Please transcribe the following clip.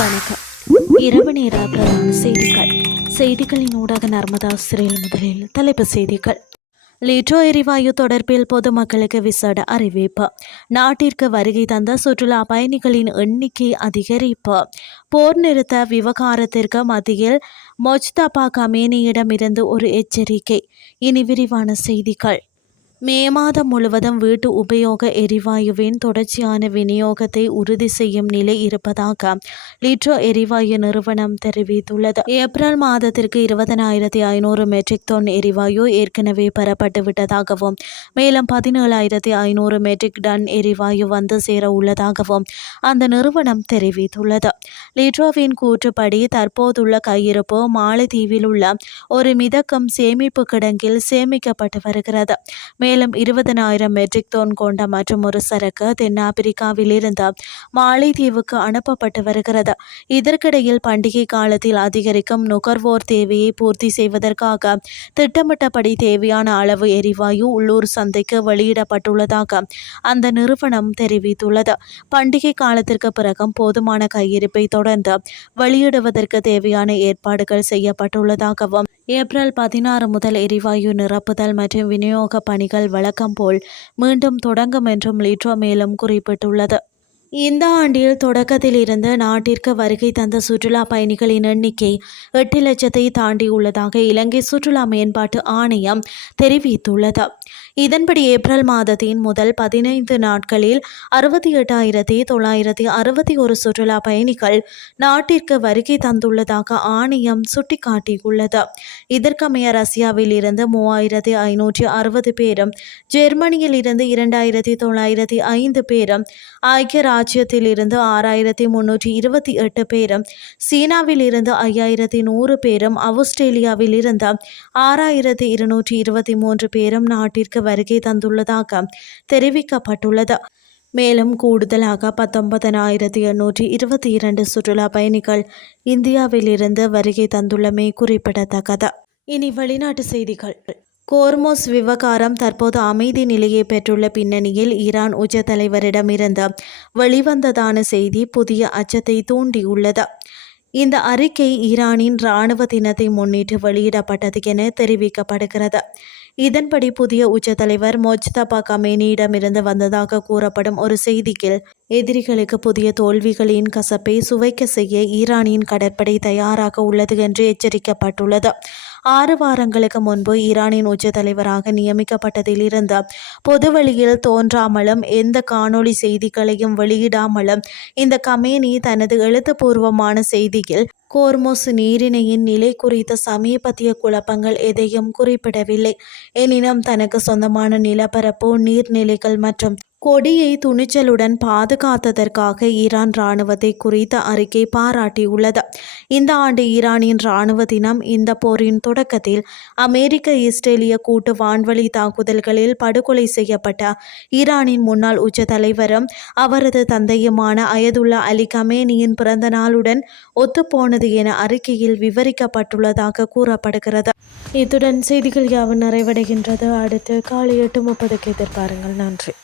வணக்கம். இரவு நேர பிரதான செய்திகளின் ஊடாக நர்மதா சிறையில் முதலில் தலைப்புச் செய்திகள். லிட்ரோ எரிவாயு தொடர்பில் பொதுமக்களுக்கு விசேட அறிவிப்பு. நாட்டிற்கு வருகை தந்த சுற்றுலா பயணிகளின் எண்ணிக்கை அதிகரிப்பு. போர் நிறுத்த விவகாரத்திற்கு மத்தியில் மொஜ்தபா கமேனியிடமிருந்து ஒரு எச்சரிக்கை. இனி விரிவான செய்திகள். மே மாதம் முழுவதும் வீட்டு உபயோக எரிவாயுவின் தொடர்ச்சியான விநியோகத்தை உறுதி செய்யும் நிலை இருப்பதாக லிட்ரோ எரிவாயு நிறுவனம் தெரிவித்துள்ளது. ஏப்ரல் மாதத்திற்கு 20,500 மெட்ரிக் டன் எரிவாயு ஏற்கனவே பெறப்பட்டு விட்டதாகவும் மேலும் 17,500 மெட்ரிக் டன் எரிவாயு வந்து சேர உள்ளதாகவும் அந்த நிறுவனம் தெரிவித்துள்ளது. லிட்ரோவின் கூற்றுப்படி தற்போதுள்ள கையிருப்பு மாலைதீவில் உள்ள ஒரு மிதக்கும் சேமிப்பு கிடங்கில் சேமிக்கப்பட்டு வருகிறது. மேலும் 20,000 மெட்ரிக் டன் கொண்ட மற்றும் ஒரு சரக்கு தென்னாப்பிரிக்காவில் இருந்து மாலைதீவுக்கு அனுப்பப்பட்டு வருகிறது. இதற்கிடையில் பண்டிகை காலத்தில் அதிகரிக்கும் நுகர்வோர் தேவையை பூர்த்தி செய்வதற்காக திட்டமிட்டபடி தேவையான அளவு எரிவாயு உள்ளூர் சந்தைக்கு வெளியிடப்பட்டுள்ளதாக அந்த நிறுவனம் தெரிவித்துள்ளது. பண்டிகை காலத்திற்கு பிறகும் போதுமான கையிருப்பை தொடர்ந்து வெளியிடுவதற்கு தேவையான ஏற்பாடுகள் செய்யப்பட்டுள்ளதாகவும் ஏப்ரல் 16 முதல் எரிவாயு நிரப்புதல் மற்றும் விநியோக பணிகள் வழக்கம் போல் மீண்டும் தொடங்கும் என்றும் லிட்ரோ மேலும் குறிப்பிட்டுள்ளது. இந்த ஆண்டில் தொடக்கத்தில் இருந்து நாட்டிற்கு வருகை தந்த சுற்றுலா பயணிகளின் எண்ணிக்கை 8 லட்சத்தை தாண்டியுள்ளதாக இலங்கை சுற்றுலா மேம்பாட்டு ஆணையம் தெரிவித்துள்ளது. இதன்படி ஏப்ரல் மாதத்தின் முதல் 15 நாட்களில் 68,961 சுற்றுலா பயணிகள் நாட்டிற்கு வருகை தந்துள்ளதாக ஆணையம் சுட்டிக்காட்டியுள்ளது. இதற்கமைய ரஷ்யாவில் இருந்து 3,560 பேரும், ஜெர்மனியில் இருந்து 2,905 பேரும், ஐக்கிய ராஜ்யத்தில் இருந்து 6,328 பேரும், சீனாவில் இருந்து 5,100 பேரும், ஆஸ்திரேலியாவில் இருந்து 6,223 பேரும் நாட்டிற்கு வருகை தந்துள்ளதாக தெரிவிக்கப்பட்டுள்ளது. மேலும் கூடுதலாக 19,822 சுற்றுலா பயணிகள் இந்தியாவில் இருந்து வருகை தந்துள்ளமை குறிப்பிடத்தக்கது. இனி வெளிநாட்டு செய்திகள். கோர்மோஸ் விவகாரம் தற்போது அமைதி நிலையை பெற்றுள்ள பின்னணியில் ஈரான் உச்ச தலைவரிடமிருந்து வெளிவந்ததான செய்தி புதிய அச்சத்தை தூண்டியுள்ளது. இந்த அறிக்கை ஈரானின் இராணுவ தினத்தை முன்னிட்டு வெளியிடப்பட்டது என தெரிவிக்கப்படுகிறது. இதன்படி புதிய உச்ச தலைவர் மொஜ்தபா கமேனியிடமிருந்து வந்ததாக கூறப்படும் ஒரு செய்தியில் எதிரிகளுக்கு புதிய தோல்விகளின் கசப்பை சுவைக்க செய்ய ஈரானின் கடற்படை தயாராக உள்ளது என்று எச்சரிக்கப்பட்டுள்ளது. 6 வாரங்களுக்கு முன்பு ஈரானின் உச்ச தலைவராக நியமிக்கப்பட்டதிலிருந்து பொதுவெளியில் தோன்றாமலும் எந்த காணொளி செய்திகளையும் வெளியிடாமலும் இந்த கமேனி தனது எழுத்துப்பூர்வமான செய்தியில் கோர்மோஸ் நீரிணையின் நிலை குறித்த சமீபத்திய குழப்பங்கள் எதையும் குறிப்பிடவில்லை. எனினும் தனக்கு சொந்தமான நிலப்பரப்பு, நீர்நிலைகள் மற்றும் கொடியை துணிச்சலுடன் பாதுகாத்ததற்காக ஈரான் இராணுவத்தை குறித்த அறிக்கை பாராட்டியுள்ளது. இந்த ஆண்டு ஈரானின் இராணுவ தினம். இந்த போரின் தொடக்கத்தில் அமெரிக்க இஸ்ரேலிய கூட்டு வான்வழி தாக்குதல்களில் படுகொலை செய்யப்பட்ட ஈரானின் முன்னாள் உச்ச தலைவரும் அவரது தந்தையுமான அயதுல்லா அலி கமேனியின் பிறந்த நாளுடன் ஒத்துப்போனது என அறிக்கையில் விவரிக்கப்பட்டுள்ளதாக கூறப்படுகிறது. இத்துடன் செய்திகள் யாவும் நிறைவடைகின்றது. அடுத்து காலை 8:30 எதிர்பாருங்கள். நன்றி.